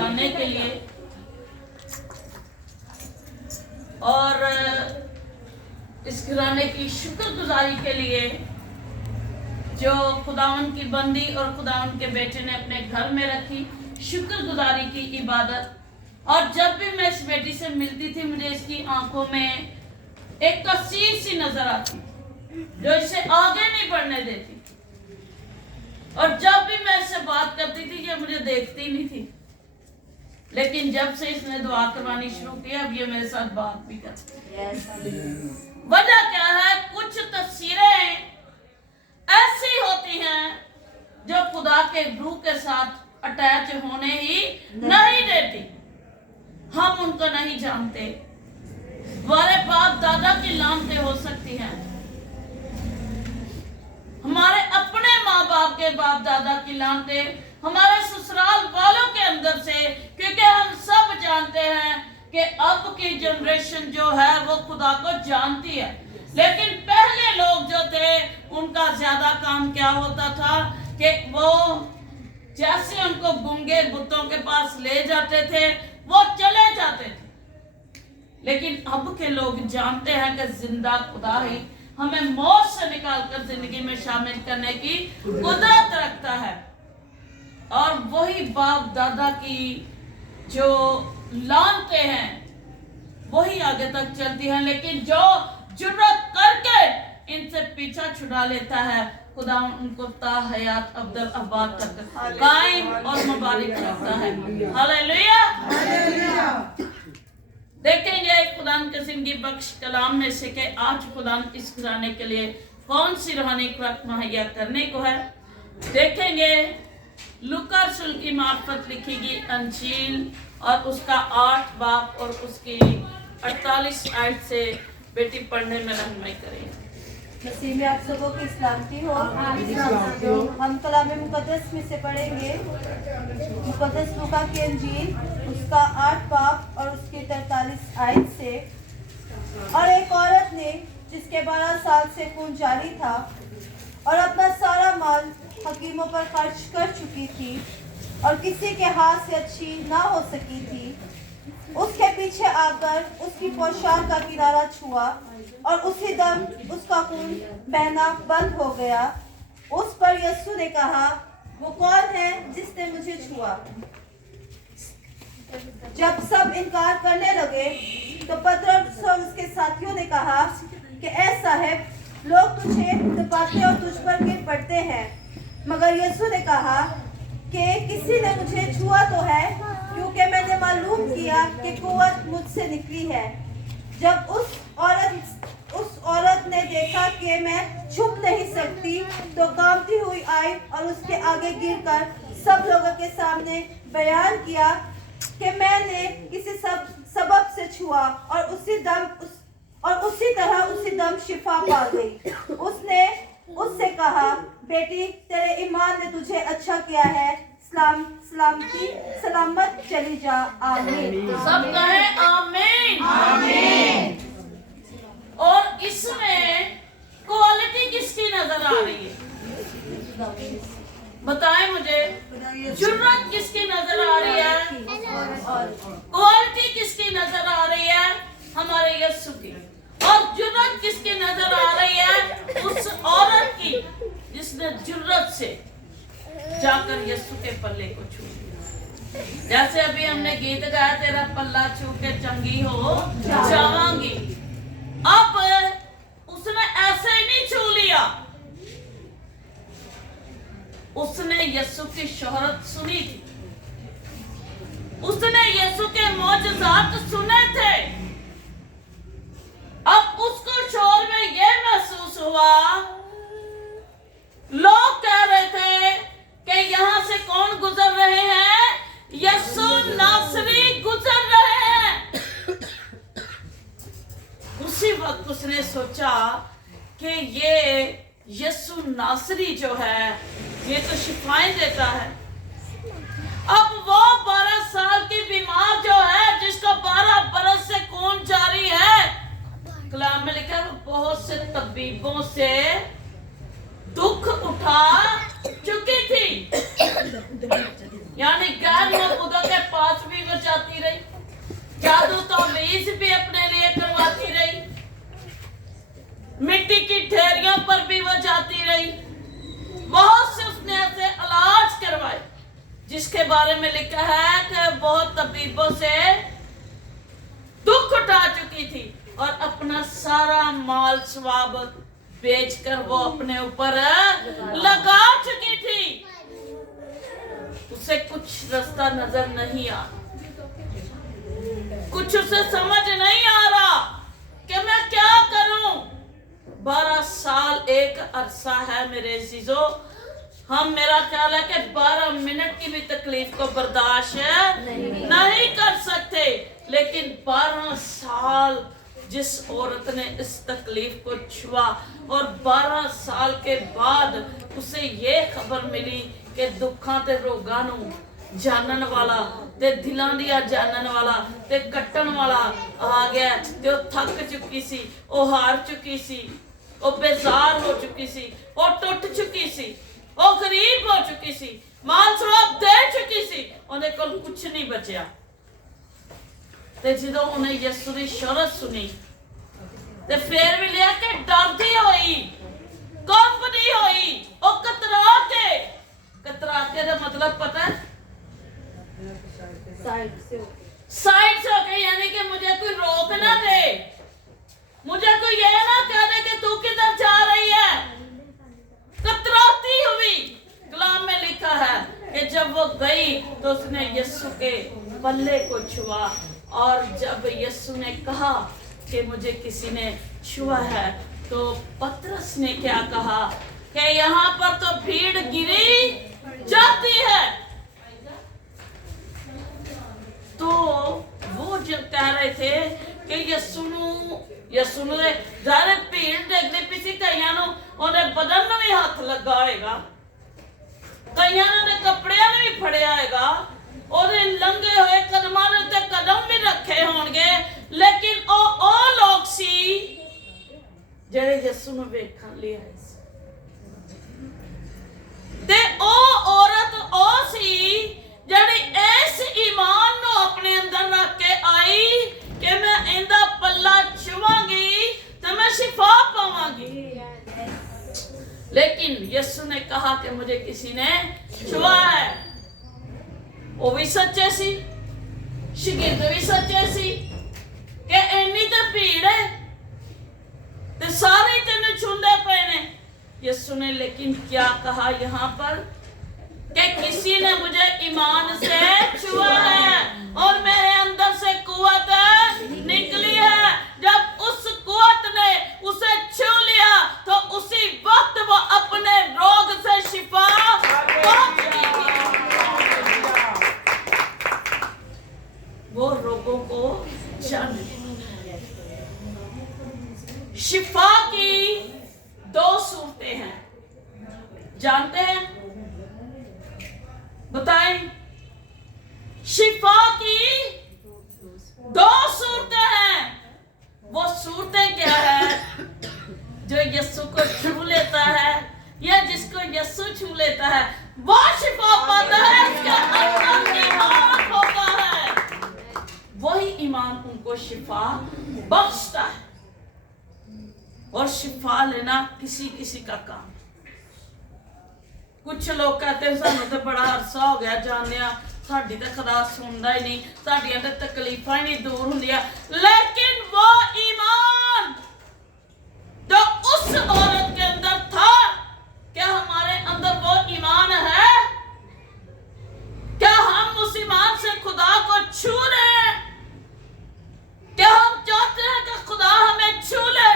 घराने के लिए और इस घराने की शुक्रगुजारी के लिए जो खुदावन की बंदी और खुदावन के बेटे ने अपने घर में रखी, शुक्रगुजारी की इबादत। और जब भी मैं इस बेटी से मिलती थी, मुझे इसकी आंखों में एक कसीर सी नजर आती जो इसे आगे नहीं बढ़ने देती। और जब भी मैं इससे बात करती थी, ये मुझे देखती नहीं थी। लेकिन जब से इसने दुआ करवानी शुरू की, अब ये मेरे साथ बात भी करती है। वजह क्या है? कुछ तस्वीरें ऐसी होती हैं जो खुदा के रूह के साथ अटैच होने ही नहीं देती। हम उनको नहीं जानते। हमारे बाप दादा की लानतें हो सकती हैं, हमारे अपने माँ बाप के बाप दादा की लानतें, हमारे ससुराल वालों के अंदर से, क्योंकि हम सब जानते हैं कि अब की जनरेशन जो है वो खुदा को जानती है। लेकिन पहले लोग जो थे, उनका ज्यादा काम क्या होता था कि वो जैसे उनको गूंगे बुतों के पास ले जाते थे, वो चले जाते थे। लेकिन अब के लोग जानते हैं कि जिंदा खुदा ही हमें मौत से निकालकर जिंदगी में शामिल करने की कुदरत रखता है। और वही बाप दादा की जो लानते हैं वही आगे तक चलती हैं। लेकिन जो जुर्रत करके इनसे पीछा छुड़ा लेता है, खुदा उनको ता हयात अब्दुल अब्बाद तक कायम और मुबारक रखता है। हालेलुया। देखेंगे खुदा के जिंदगी बख्श कलाम में से कि आज खुदा इस घराने के लिए कौन सी रूहानी खुराक मुहैया करने को है। देखेंगे लूका रसूल की मार्फत लिखी गई अंजील और उसका 8 बाब और उसकी 48 आयत से बेटी पढ़ने में रहनुमाई करें। मसीह में आप सबों की सलामती हो। हम कलाम मुकद्दस में से पढ़ेंगे मुकद्दस लूका की अंजील उसका 8 बाब और उसकी 43 आयत से। और एक औरत ने जिसके 12 साल से खून जारी था और अपना सारा माल हकीमों पर खर्च कर चुकी थी और किसी के हाथ से अच्छी ना हो सकी थी, उसके पीछे आकर उसकी पोशाक का किनारा छुआ और उसी दम उसका खून बहना बंद हो गया। उस पर यीशु ने कहा, वो कौन है जिसने मुझे छुआ? जब सब इनकार करने लगे तो पतरस और उसके साथियों ने कहा कि ऐ साहब, लोग तुझे दबाते और तुझ पर गिर पड़ते हैं। मगर यीशु ने कहा कि किसी ने मुझे छुआ तो है, क्योंकि मैंने मालूम किया कि कुव्वत मुझसे निकली है। जब उस औरत ने देखा कि मैं छुप नहीं सकती, तो कांपती हुई आई और उसके आगे गिरकर सब लोगों के सामने बयान किया कि मैंने किसी सबब से छुआ और उसी तरह उसी दम शिफा पा गई। उसने उससे कहा, बेटी, तेरे ईमान ने तुझे अच्छा किया है, सलामत चली जा। आमीन। सब कहें आमीन। आमीन। और इसमें क्वालिटी किसकी नजर आ रही है? बताएं मुझे, जुर्रत किसकी नजर आ रही है? क्वालिटी किसकी नजर आ रही है? हमारे यीशु की। और जुर्रत किसकी नजर आ रही है? उस औरत की जिसने जुर्रत से जाकर यीशु के पल्ले को छू लिया। जैसे अभी हमने गीत गाया, तेरा पल्ला छू के चंगी हो जावांगी। अब उसने ऐसे ही नहीं छू लिया, उसने यीशु की शोहरत सुनी थी, उसने यीशु के मौजज़ात सुने थे। अब उसको शोर में यह महसूस हुआ, लोग कह रहे थे कि यहाँ से कौन गुजर रहे हैं? यीशु नासरी गुजर रहे हैं। उसी वक्त उसने सोचा कि ये यीशु नासरी जो है, ये तो शिफाएं देता है। अब वो 12 साल की बीमार जो है, जिसका 12 बरस से खून जारी है, कलाम में लिखा है, वो बहुत से तबीबों से दुख उठा चुकी थी। यानी गैर मौजूदा के पास जिसके बारे में लिखा है कि बहुत तबीबों से दुख उठा चुकी थी और अपना सारा माल स्वाब बेचकर वो अपने ऊपर लगा चुकी थी। उसे कुछ रास्ता नजर नहीं आ, कुछ उसे समझ नहीं आ रहा कि मैं क्या करूं। 12 साल एक अरसा है मेरे अजीजों। हम, मेरा ख्याल है कि 12 मिनट की भी तकलीफ को बर्दाश्त नहीं कर सकते, लेकिन 12 साल जिस औरत ने इस तकलीफ को छुआ और 12 साल के बाद उसे ये खबर मिली कि दुखा ते रोगां नूं जानन वाला ते दिलां दियां जानन वाला ते कट्टण वाला आ गया, ते ओ थक चुकी सी, ओ हार चुकी सी, ओ बेजार हो चुकी सी, ओ टुट चुकी सी, ओ गरीब हो चुकी सी, माल सराब दे चुकी सी, ਉਹਦੇ ਕੋਲ ਕੁਝ ਨਹੀਂ ਬਚਿਆ। ਤੇ ਜਦੋਂ ਉਹਨੇ ਯਿਸੂ ਦੀ ਸ਼ੋਹਰਤ ਸੁਣੀ ਤੇ ਫੇਰ ਵੀ ਲਿਆ ਕਿ ਡਰਦੀ ਹੋਈ, ਕੰਬਦੀ ਹੋਈ, ਉਹ ਕਤਰਾ ਕੇ ਦਾ मतलब पता है? साइड से होके, यानी कि मुझे कोई रोक ना दे, मुझे कोई ये ना कह दे कि तू किधर जा रही है। कतराती हुई, कलाम में लिखा है कि जब वो गई तो उसने यीशु के पल्ले को छुआ, और जब यीशु ने कहा कि मुझे किसी ने छुआ है, तो पतरस ने क्या कहा कि यहाँ पर तो भीड़ गिरी जाती है। तो वो जब कह रहे थे कि यीशु ने जारे भीड़ देखने पीछे कईयां नूं ओहदे बदन नूं भी हाथ लगा होएगा, कईयां ने कपड़ियां नूं भी फड़िया होएगा, ओहदे लंघे होए कदमां दे उत्ते कदम भी रखे होणगे, लेकिन ओ लोग सी ਜਿਹੜੇ ਯਿਸੂ ਨੂੰ ਵੇਖਣ ਲਈ ਆਏ ਸੀ। ਤੇ ਉਹ ਔਰਤ ਉਹ ਸੀ ਜਿਹੜੀ ਇਸ ਈਮਾਨ ਨੂੰ ਆਪਣੇ ਅੰਦਰ ਰੱਖ ਕੇ ਆਈ ਕਿ ਮੈਂ ਇਹਦਾ ਪੱਲਾ ਛੂਵਾਂਗੀ ਤੇ ਮੈਂ ਸ਼ਿਫਾ ਪਾਵਾਂਗੀ। लेकिन यीशु ने कहा कि मुझे किसी ने छुआ है। वो भी सच्चे सी, शगिर्द भी सच्चे सी कि इन्नी तो भीड़ है ते सारे तेन छूंदे पे ने। यीशु ने लेकिन क्या कहा यहाँ पर कि किसी ने मुझे ईमान से छुआ है और मेरे अंदर से कुव्वत निकली है। जब उस कुव्वत ने उसे छू लिया तो उसी वक्त वो अपने रोग से शिफा पा चुकी थी। वो रोगों को जान, शिफा की 2 सूरतें हैं, जानते हैं? बताएं। शिफा की 2 सूरतें हैं। वो सूरतें क्या है? जो यीशु को छू लेता है या जिसको यीशु छू लेता है वो शिफा पाता है, उसके अंदर ईमान होता है, वही ईमान उनको शिफा बख्शता है। और शिफा लेना किसी किसी का काम। कुछ लोग कहते हैं सानू तो बड़ा अरसा हो गया जानने, साडी तो खुदा सुनता ही नहीं, साडियां तो तकलीफां ही नहीं दूर होंदियां। लेकिन वो ईमान जो उस औरत के अंदर था, क्या हमारे अंदर वो ईमान है? क्या हम उस ईमान से खुदा को छू रहे हैं? क्या हम चाहते हैं कि खुदा हमें छू ले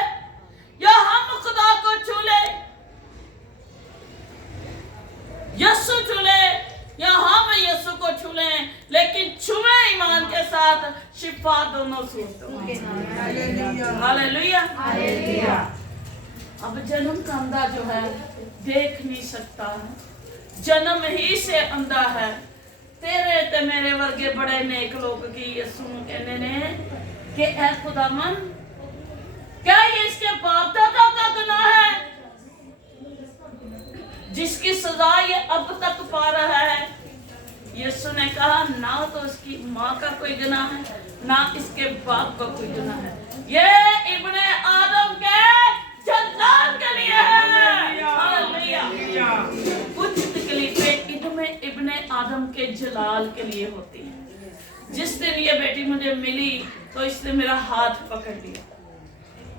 या हम खुदा को छू ले? यीशु छू ले या हम यीशु को छू ले, लेकिन छुए ईमान के साथ शिफा दोनों सूरतें। हालेलुया। अब जन्म का अंधा जो है देख नहीं सकता है, जन्म ही से अंधा है। तेरे ते मेरे वर्गे बड़े नेक लोग की यीशु कहने ने कि ऐ खुदावन, क्या ये इसके बाप दादा का गुनाह है जिसकी सजा ये अब तक पा रहा है? यीशु ने कहा ना तो इसकी माँ का कोई गुनाह है, ना इसके बाप का कोई गुनाह है, ये इब्ने आदम के जन्नत के लिए है। हालेलुया। कुछ तकलीफें इब्ने आदम आदम के जलाल के लिए होती है। जिस दिन ये बेटी मुझे मिली तो इसने मेरा हाथ पकड़ लिया,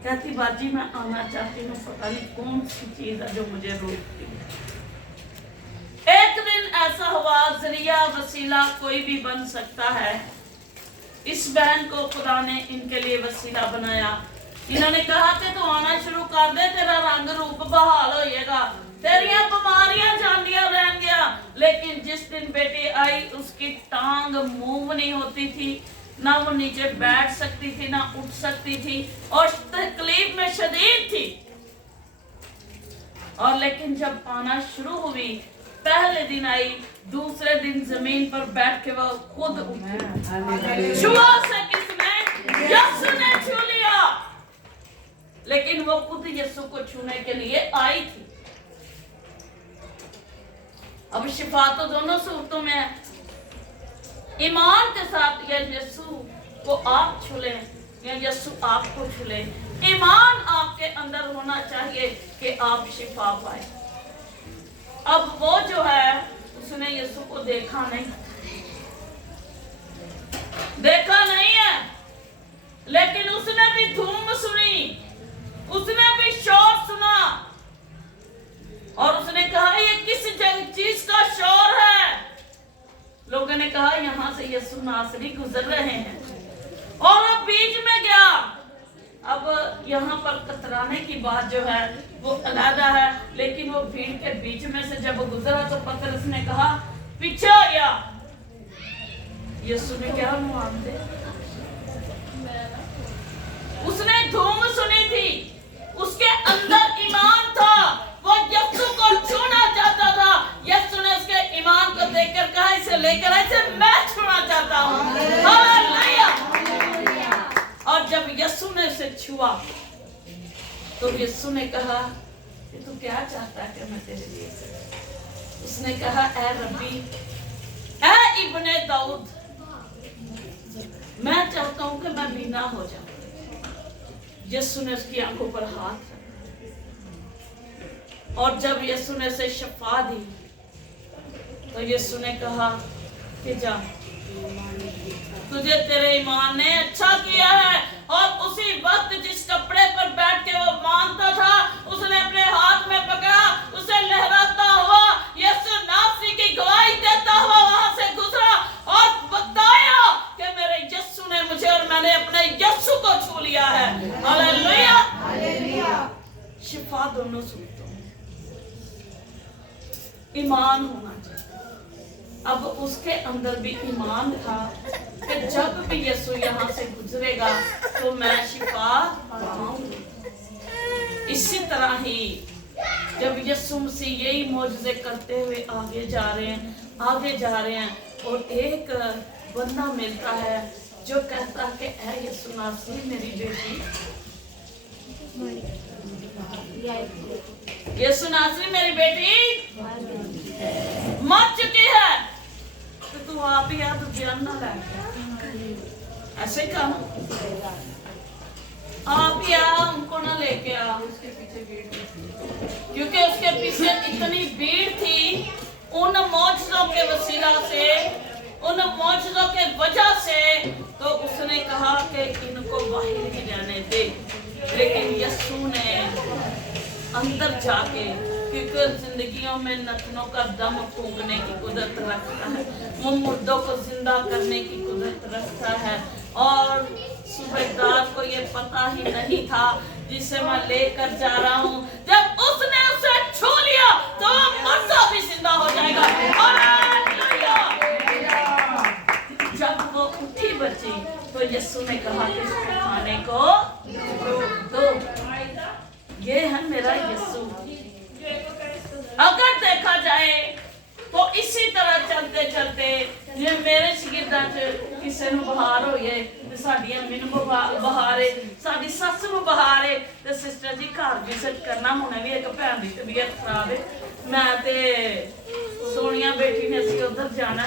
कहती बाजी मैं आना चाहती हूँ, पता नहीं कौन सी चीज है जो मुझे रोकती है। एक दिन ऐसा हुआ, जरिया वसीला कोई भी बन सकता है। इस बहन को खुदा ने इनके लिए वसीला बनाया। इन्होंने कहा कि तू आना शुरू कर दे, तेरा रंग रूप बहाल होएगा, तेरिया बीमारियां जानिया रहन गया। लेकिन जिस दिन बेटी आई उसकी टांग मूव नहीं होती थी, ना वो नीचे बैठ सकती थी, ना उठ सकती थी और तकलीफ में शदीद थी। और लेकिन जब आना शुरू हुई, पहले दिन आई, दूसरे दिन जमीन पर बैठ के वो खुद उठी। छुआ से किसने? यीशु ने छू लिया। लेकिन वो खुद यीशु को छूने के लिए आई थी। अब शिफा तो दोनों सूरतों में है। ईमान के साथ या यीशु को आप छू लें या यीशु आपको छू ले, ईमान आपके अंदर होना चाहिए कि आप शिफा पाए। अब वो जो है उसने यीशु को देखा नहीं है, लेकिन उसने भी धूम सुनी, उसने भी शोर सुना और उसने कहा ये किस चीज का शोर है। लोगों ने कहा यहाँ से यीशु नासरी गुजर रहे हैं और वो बीच में गया। अब यहाँ पर कतराने की बात जो है वो अलग है, लेकिन वो भीड़ के बीच में से जब गुजरा तो पतरस ने कहा पीछे आ गया। यीशु ने क्या मान दे, उसने धूम सुनी थी, उसके अंदर ईमान था, वो यीशु को छूना चाहता था। यीशु ने उसके ईमान को देखकर कहा इसे लेकर ऐसे मैं छूना चाहता हूँ। हालेलुया। और जब यीशु ने उसे छुआ तो यीशु ने कहा कि तू क्या चाहता है कि मैं तेरे लिए करूं? उसने कहा ऐ रब्बी, ऐ इब्ने दाऊद, मैं चाहता हूं कि मैं बीना हो जाऊं। यीशु ने उसकी आंखों पर हाथ रखा और जब यीशु ने उसे शफा दी तो यीशु ने कहा कि जा, तुझे तेरे ईमान ने अच्छा किया है। और उसी वक्त जिस कपड़े पर बैठ के वो मांगता था, उसने अपने हाथ में पकड़ा, उसे लहराता हुआ यीशु नासरी की गवाही देता हुआ वहां से गुजरा और बताया कि मेरे यीशु ने मुझे और मैंने अपने यीशु को छू लिया है। हालेलुया। शिफा दोनों सूरतों में ईमान होना चाहिए। अब उसके अंदर भी ईमान था कि जब भी यीशु यहाँ से गुजरेगा तो मैं शिफा पाऊंगी। इसी तरह ही जब यीशु मसीह यही मौजूदे करते हुए आगे जा रहे हैं और एक बंदा मिलता है जो कहता है कि ऐ यीशु नासरी मेरी बेटी, यीशु नासरी मेरी बेटी मर चुकी है, तो तू आप ही आ, तुझे अन्ना लाए। ऐसे कहा आप ही आ, उनको ना लेके आ। उसके पीछे भीड़ थी, क्योंकि उसके पीछे इतनी भीड़ थी। उन मौजूदों के वसीला से, उन मौजूदों के वजह से तो उसने कहा कि इनको बाहर ही रहने दे। लेकिन यीशु ने अंदर जाके, क्योंकि जिंदगियों में नथनों का दम फूंकने की कुदरत रखता है, वो मुर्दों को जिंदा करने की कुदरत रखता है। और सूबेदार को ये पता ही नहीं था जिसे मैं लेकर जा रहा हूँ, जब उसने उसे छू लिया तो मुर्दा भी जिंदा हो जाएगा। जब वो उठी बची तो यीशु ने कहा कि इसको खाने को दो। ये है मेरा यीशु। अगर देखा जाए तो इसी तरह चलते चलते जे मेरे शगिर्दां च किसे नूं बहार होई है ते साडी अम्मी नूं बहार है, साडी सस नूं बहार है ते सिस्टर जी घर विजिट करना। हुणे भी एक भैन दी तबीयत खराब है, मैं ते सोनिया बेटी ने असीं उधर जाना।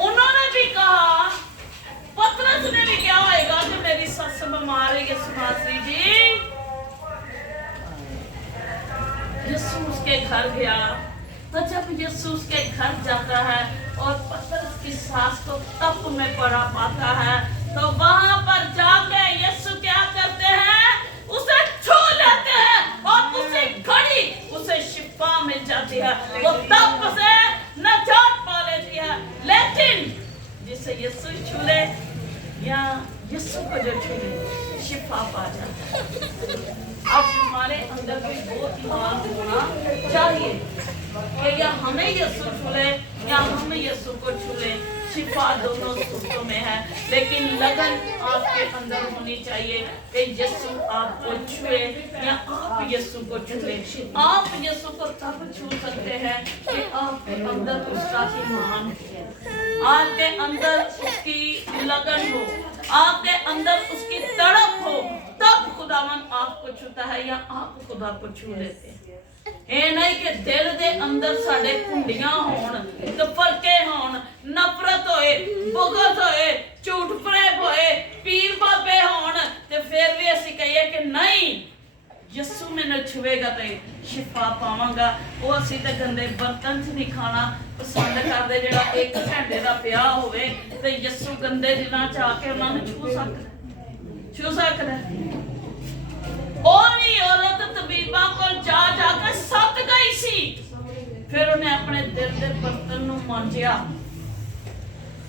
उन्होंने भी कहा, पतरस ने भी क्या होएगा कि मेरी सस बीमार है, यीशु नासरी जी। यीशु उसके घर गया, तो जब यीशु उसके घर जाता है और पतरस की सास को तप में पड़ा पाता है, तो वहां पर जाके यीशु क्या करते हैं, उसे छू लेते हैं और उसी घड़ी उसे शिफा मिल जाती है, वो तप से निजात पा लेती है। लेकिन जिसे यीशु छू ले या यीशु को जो छू ले शिफा पा जाता है। अब हमारे अंदर भी वो ईमान होना चाहिए कि या हमें यीशु छू ले या हम यीशु को छू ले, शिफा दोनों सूत्रों में है। लेकिन लगन आपके अंदर होनी चाहिए कि यीशु आपको छुए या आप यीशु को छू ले। आप यीशु को तब छू सकते हैं कि आपके अंदर उसका ईमान हो, आपके अंदर उसकी लगन हो, आपके अंदर उसकी तड़प हो, तब खुदावन आपको छूता है या आप खुदा को छू लेते हैं। ਇਹ ਨਹੀਂ ਕਿ ਦਿਲ ਦੇ ਅੰਦਰ ਸਾਡੇ ਕੁੰਡੀਆਂ ਹੋਣ, ਤਫਰਕੇ ਹੋਣ, ਨਫ਼ਰਤ ਹੋਏ, ਬਗਤ ਹੋਏ, ਝੂਠ ਫਰੇਬ ਹੋਏ, ਪੀਰ ਬਾਬੇ ਹੋਣ ਤੇ ਫਿਰ ਵੀ ਅਸੀਂ ਕਹੀਏ ਕਿ ਨਹੀਂ ਯਿਸੂ ਮੈਨੂੰ ਛੁਵੇਗਾ ਤੇ ਸ਼ਿਫਾ ਪਾਵਾਂਗਾ। ਉਹ ਅਸੀਂ ਤੇ ਗੰਦੇ ਬਰਤਨ 'ਚ ਨਹੀਂ ਖਾਣਾ ਪਸੰਦ ਕਰਦੇ, ਜਿਹੜਾ 1 ਘੰਟੇ ਦਾ ਪਿਆ ਹੋਵੇ ਤੇ ਯਿਸੂ ਗੰਦੇ ਦਿਨਾਂ 'ਚ ਆ ਕੇ ਉਹਨਾਂ ਨੂੰ ਛੂ ਸਕਦਾ। ਉਹੀ ਔਰਤ ਤਬੀਬਾਂ ਕੋਲ ਜਾ ਕੇ ਸੱਤ ਗਈ ਸੀ, ਫਿਰ ਉਹਨੇ ਆਪਣੇ ਦਿਲ ਦੇ ਬਰਤਨ ਨੂੰ ਮਾਂਜਿਆ,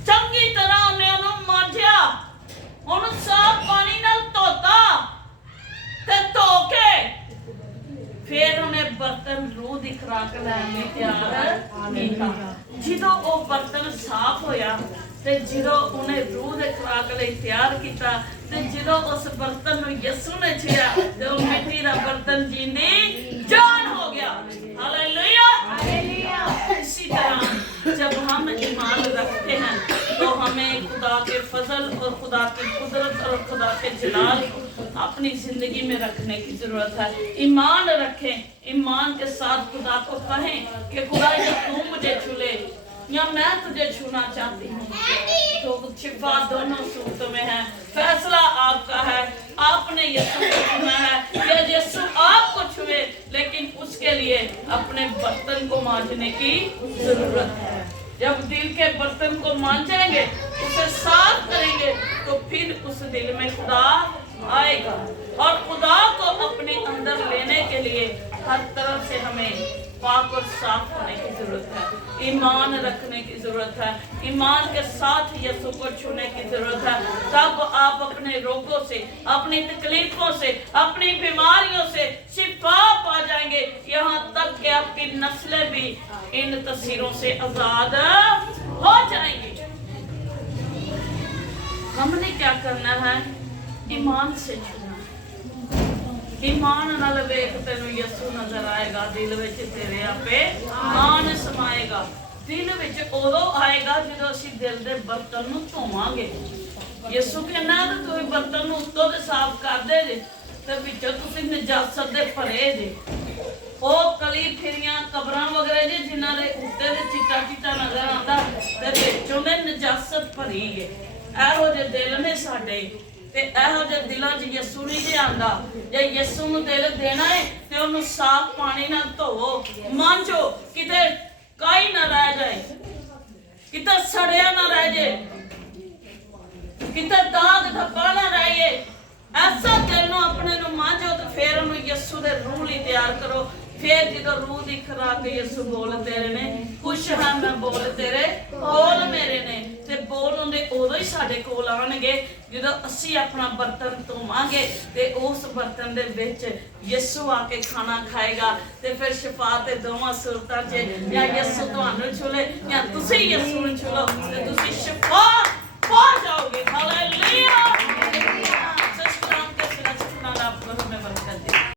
ਚੰਗੀ ਤਰ੍ਹਾਂ ਉਹਨੂੰ ਮਾਂਜਿਆ, ਉਹਨੂੰ ਸਾਫ਼ ਪਾਣੀ ਨਾਲ ਧੋਤਾ ਤੇ ਧੋ ਕੇ ਫਿਰ ਉਹਨੇ ਬਰਤਨ ਰੂਹ ਦੀ ਖੁਰਾਕ ਲੈਣ ਲਈ ਤਿਆਰ ਕੀਤਾ। ਜਦੋਂ ਉਹ ਬਰਤਨ ਸਾਫ਼ ਹੋਇਆ ਤੇ ਜਦੋਂ ਉਹਨੇ ਰੂਹ ਦੇ ਖੁਰਾਕ ਲਈ ਤਿਆਰ ਕੀਤਾ ਤੇ ਜਦੋਂ ਉਸ ਬਰਤਨ ਨੂੰ ਯਿਸੂ ਨੇ ਛਿਆ ਤੇ ਉਹ ਮਿੱਟੀ ਦਾ ਬਰਤਨ ਜਿੰਦੀ ਜਾਨ ਹੋ ਗਿਆ। Hallelujah hallelujah. इसी तरह जब हम ईमान रखते हैं तो हमें खुदा के फजल और खुदा की कुदरत और खुदा के जलाल अपनी जिंदगी में रखने की जरूरत है। ईमान रखें, ईमान के साथ खुदा को कहें कि खुदा या तू मुझे छू ले या मैं तुझे छूना चाहती हूँ। तो शिफा दोनों सूरतों में है, फैसला आपका है। आपने यीशु को चुना है कि यीशु आपको छुए, लेकिन उसके लिए अपने बर्तन को मांजने की जरूरत है। जब दिल के बर्तन को मांजेंगे, उसे साफ करेंगे, तो फिर उस दिल में खुदा आएगा। और खुदा को अपने अंदर लेने के लिए हर तरफ से हमें पाक और साफ होने की जरूरत है, ईमान रखने की जरूरत है, ईमान के साथ यीशु को छूने की जरूरत है। तब आप अपने रोगों से, अपनी तकलीफों से, अपनी बीमारियों से शिफा पा जाएंगे, यहाँ तक कि आपकी नस्लें भी इन तस्वीरों से आजाद हो जाएंगी। हमने क्या करना है? ईमान से छूना। ईमान नाल वेख तेनू यीशु नजर आएगा, दिल विच तेरे आपे ईमान समाएगा। दिल विच उदों आएगा जदों असीं दिल दे बर्तन नूं धोवांगे। यीशु कहना है कि तुसीं बर्तन नूं उत्तों ते साफ करदे जे ते विचों तुसीं नजासत दे भरे जे। ਉਹ ਕਲੀ ਫਿਰੀਆਂ ਕਬਰਾਂ ਵਗੈਰਾ ਜੀ ਜਿਨ੍ਹਾਂ ਦੇ ਉੱਤੇ ਤੇ ਚਿੱਟਾ ਚਿੱਟਾ ਨਜ਼ਰ ਆਉਂਦਾ ਤੇ ਵਿੱਚੋਂ ਦੇ ਨਜਾਸਤ ਭਰੀ ਗਏ। ਇਹੋ ਜਿਹੇ ਦਿਲ ਨੇ ਸਾਡੇ ਤੇ ਇਹੋ ਜਿਹੇ ਦਿਲਾਂ 'ਚ ਯਿਸੂ ਨਹੀਂ ਜੇ ਆਂਦਾ। ਜੇ ਯਿਸੂ ਨੂੰ ਦਿਲ ਦੇਣਾ ਹੈ ਤੇ ਉਹਨੂੰ ਸਾਫ਼ ਪਾਣੀ ਨਾਲ ਧੋਵੋ, ਮਾਂਜੋ, ਕਿਤੇ ਕਾਈ ਨਾ ਰਹਿ ਜਾਏ, ਕਿਤੇ ਸੜਿਆ ਨਾ ਰਹਿ ਜਾਏ, ਕਿਤੇ ਦਾਗ ਧੱਬਾ ਨਾ ਰਹਿ ਜਾਏ। ਐਸਾ ਦਿਲ ਨੂੰ ਆਪਣੇ ਨੂੰ ਮਾਂਜੋ ਤੇ ਫਿਰ ਉਹਨੂੰ ਯਿਸੂ ਦੇ ਰੂਹ ਲਈ ਤਿਆਰ ਕਰੋ। फिर जो रूह की खुराक यीशु बोल तेरे ने, खुश है मैं बोल तेरे बोल मेरे ने, ते बोल उन्हें उदों ही साडे कोल आउणगे जदों असीं अपना बर्तन धोवांगे ते उस बर्तन दे विच यीशु आके खाना खाएगा। ते फिर शिफा ते दोवां सूरतां च या यीशु तुहानूं छू ले या तुसीं यीशु नूं छू लो ते तुसीं शिफा पा जाओगे। हालेलुया। सच नाम के सिरा नाल आपको हमें